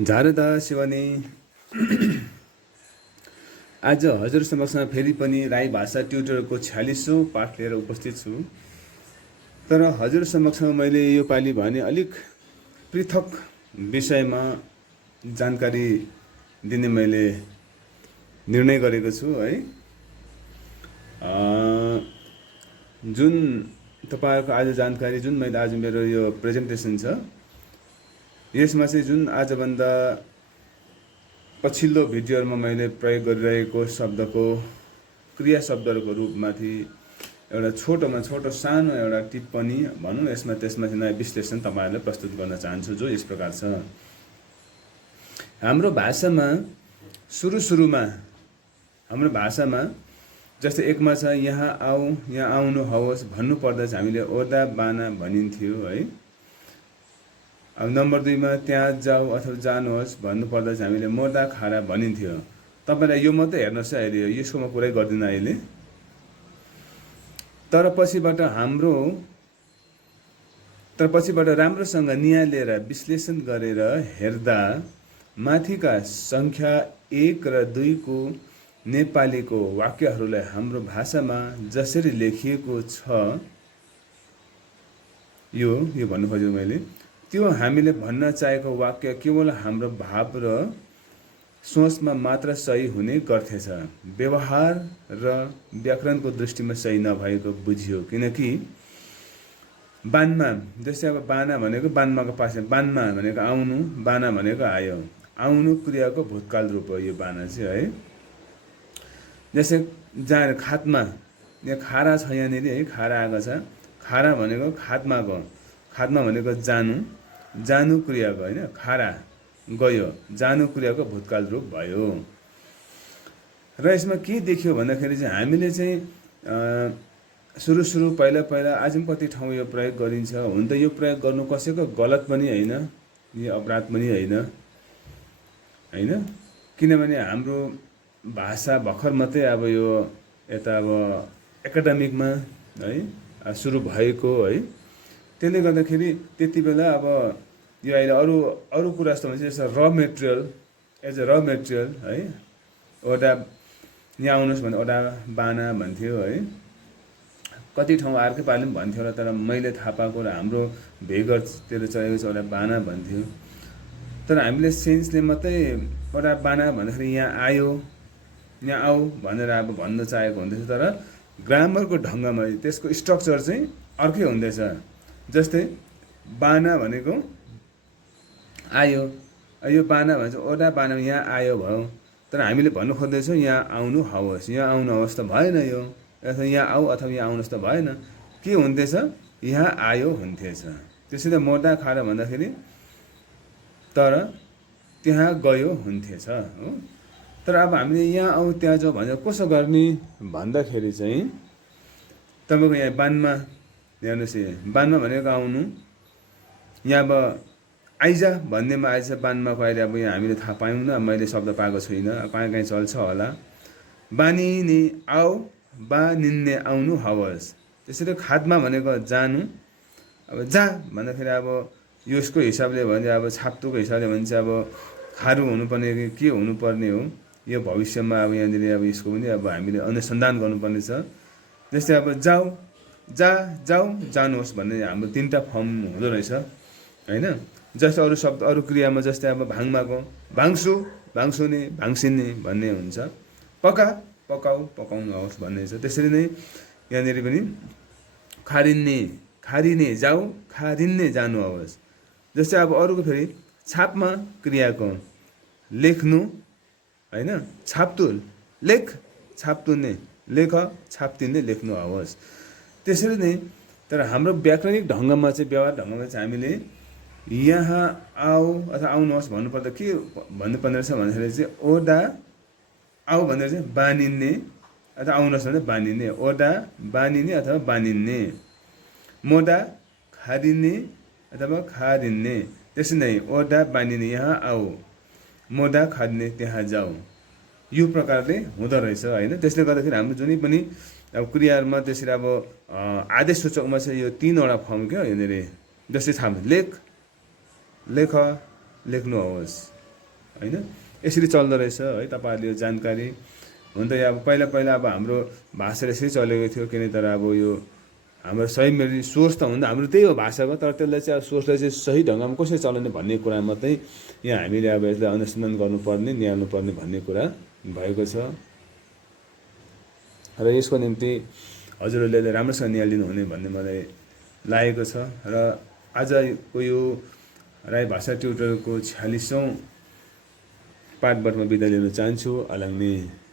झारदा शिवानी आज हजुर समक्षमा फेरि पनि राई भाषा ट्युटरको 46औं पाठ लिएर उपस्थित छु। तर हजुर समक्षमा मैले यो पालि भने अलिक पृथक विषयमा जानकारी दिने मैले निर्णय गरेको छु है। जुन तपाईहरुको आज जानकारी जुन मैले आज मेरो यो प्रेजेन्टेसन छ यसमा चाहिँ जुन आजभन्दा पछिल्लो भिडियोमा मैले प्रयोग गरिरहेको शब्दको क्रिया शब्दहरूको रूपमाथि एउटा छोटो सानो एउटा टिप्पणी भनौँ यसमा त्यसमाथि नयाँ विश्लेषण तपाईहरुलाई प्रस्तुत गर्न चाहन्छु जो यस प्रकार छ। हाम्रो भाषामा सुरुमा हाम्रो भाषामा जस्तै एकमा छ यहाँ आऊ यहाँ आउनु होस् भन्नु पर्दा चाहिँ हामीले ओदा बाना भनिन्थ्यो है। अब नम्बर 2 मा त्यहाँ जाऊ अथवा जानुहोस् भन्नु पर्दा चाहिँ हामीले मोर्दा खारा भनिन्थ्यो। तपाईलाई यो मात्रै हेर्नुस् है, अहिले यसको म कुरै गर्दिन अहिले। तर पछिबाट राम्रोसँग नियालेर विश्लेषण गरेर हेर्दा माथिका संख्या 1 र 2 को नेपालीको वाक्यहरूलाई हाम्रो भाषामा जसरी लेखिएको छ यो भन्नु खोजेको मैले त्यो हामीले भन्न चाहेको वाक्य केवल हाम्रो भाव र सोचमा मात्र सही हुने गर्थेछ, व्यवहार र व्याकरणको दृष्टिमा सही नभएको बुझियो। किनकि बानमा जस्तै अब बाना भनेको बान्माको पास बानमा भनेको आउनु, बाना भनेको आयो, आउनु क्रियाको भूतकाल रूप हो यो बाना चाहिँ है। जस्तै जहाँ खातमा यहाँ खारा छ यहाँनिर है, खारा आएको छ, खारा भनेको खातमा भनेको जानु क्रियाको हैन, खारा गयो, जानु क्रियाको भूतकाल रूप भयो। र यसमा के देखियो भन्दाखेरि चाहिँ हामीले चाहिँ सुरु पहिला आज पनि कति ठाउँ यो प्रयोग गरिन्छ। हुन त यो प्रयोग गर्नु कसैको गलत पनि हैन, यो अपराध पनि हैन, किनभने हाम्रो भाषा भर्खर मात्रै अब यो यता अब एकाडेमिकमा है सुरु भएको है। त्यसले गर्दाखेरि त्यति बेला अब यो अहिले अरू कुरा जस्तो भन्छ जस्तो र मेटेरियल एज अ र मेटेरियल है, ओडा यहाँ आउनुहोस् भने ओडा बाना भन्थ्यो है। कति ठाउँ अर्कै पालि पनि भन्थ्यो होला, तर मैले थाहा पाएको र हाम्रो भेगतिर चलेको छ ओडा बाना भन्थ्यो। तर हामीले सेन्सले मात्रै ओडा बाना भन्दाखेरि यहाँ आयो यहाँ आऊ भनेर अब भन्न चाहेको हुँदैछ, तर ग्रामरको ढङ्गमा त्यसको स्ट्रक्चर चाहिँ अर्कै हुँदैछ। जस्तै बाना भनेको आयो, यो बाना भन्छ ओडा बाना यहाँ आयो भयो, तर हामीले भन्नु खोज्दैछौँ यहाँ आउनु होस्, यहाँ आउनु होस् त भएन, यो अथवा यहाँ आऊ अथवा यहाँ आउनुहोस् त भएन, के हुन्थेछ यहाँ आयो हुन्थेछ। त्यसैले मोर्दा खारा भन्दाखेरि तर त्यहाँ गयो हुन्थेछ हो। तर अब हामीले यहाँ आऊ त्यहाँ जाऊ भनेर कसो गर्ने भन्दाखेरि चाहिँ तपाईँको यहाँ बानमा हेर्नुहोस्, बानमा भनेको आउनु, यहाँ अब आइजा भन्नेमा आइज बानमा अहिले अब यहाँ हामीले थाहा पायौँ न, मैले शब्द पाएको छुइनँ, कहीँ चल्छ होला। बानिने आऊ बानिन्ने आउनु होस्। त्यसरी खादमा भनेको जानु, अब जा भन्दाखेरि अब यसको हिसाबले भने अब छाप्तोको हिसाबले भने चाहिँ अब खारु हुनुपर्ने के हुनुपर्ने हो यो भविष्यमा अब यहाँनिर अब यसको पनि अब हामीले अनुसन्धान गर्नुपर्ने छ। जस्तै अब जाऊ जाऊ जानुहोस् भन्ने हाम्रो 3टा फर्म हुँदो रहेछ हैन। जस्तै अरू शब्द अरू क्रियामा जस्तै अब भाङमाको भाङसु भाङसुने भाङसिन्ने भन्ने हुन्छ, पकाऊ पकाउनु होस् भन्ने छ। त्यसरी नै यहाँनिर पनि खारिने जाऊ खारिन्ने जानु होस्। जस्तै अब अरूको फेरि छापमा क्रियाको लेख्नु हैन, छाप्तु लेख छाप्तुन्ने लेख छाप्तिन्ने लेख्नु होस्। त्यसरी नै तर हाम्रो व्याकरणिक ढङ्गमा चाहिँ व्यवहार ढङ्गमा चाहिँ हामीले यहाँ आऊ अथवा आउनुहोस् भन्नुपर्दा के भन्नुपर्ने रहेछ भन्दाखेरि चाहिँ ओडा आऊ भनेर चाहिँ बानिन्ने अथवा आउनुहोस् भने बानिन्ने, ओडा बानिने अथवा बानिन्ने, मोडा खारिने अथवा खारिन्ने। त्यसै नै ओडा बानिने यहाँ आऊ, मोडा खारिने त्यहाँ जाऊ, यो प्रकारले हुँदो रहेछ हैन। त्यसले गर्दाखेरि हाम्रो जुनै पनि अब क्रियाहरुमा त्यसरी अब आदेश सूचकमा चाहिँ यो 3वटा फर्म के यहाँनिर जस्तै छ लेख लेख लेख्नु होस् होइन। यसरी चल्दो रहेछ है। तपाईँहरूले यो जानकारी हुन त अब पहिला पहिला अब हाम्रो भाषा यसरी चलेको थियो, किन तर अब यो हाम्रो सही मेरो सोर्स त हुँदा हाम्रो त्यही हो भाषाको, तर त्यसलाई चाहिँ अब सोर्सलाई चाहिँ सही ढङ्गमा कसरी चलाउने भन्ने कुरा मात्रै यहाँ हामीले अब यसलाई अनुसन्धान गर्नुपर्ने, निहाल्नुपर्ने भन्ने कुरा भएको छ। र यसको निम्ति हजुरहरूले राम्रोसँग निहालिदिनु हुने भन्ने मलाई लागेको छ। र आजको यो राई भाषा ट्युटोरियलको 46औं पाठबाट म बिदा लिन चाहन्छु। अलाङ्ने।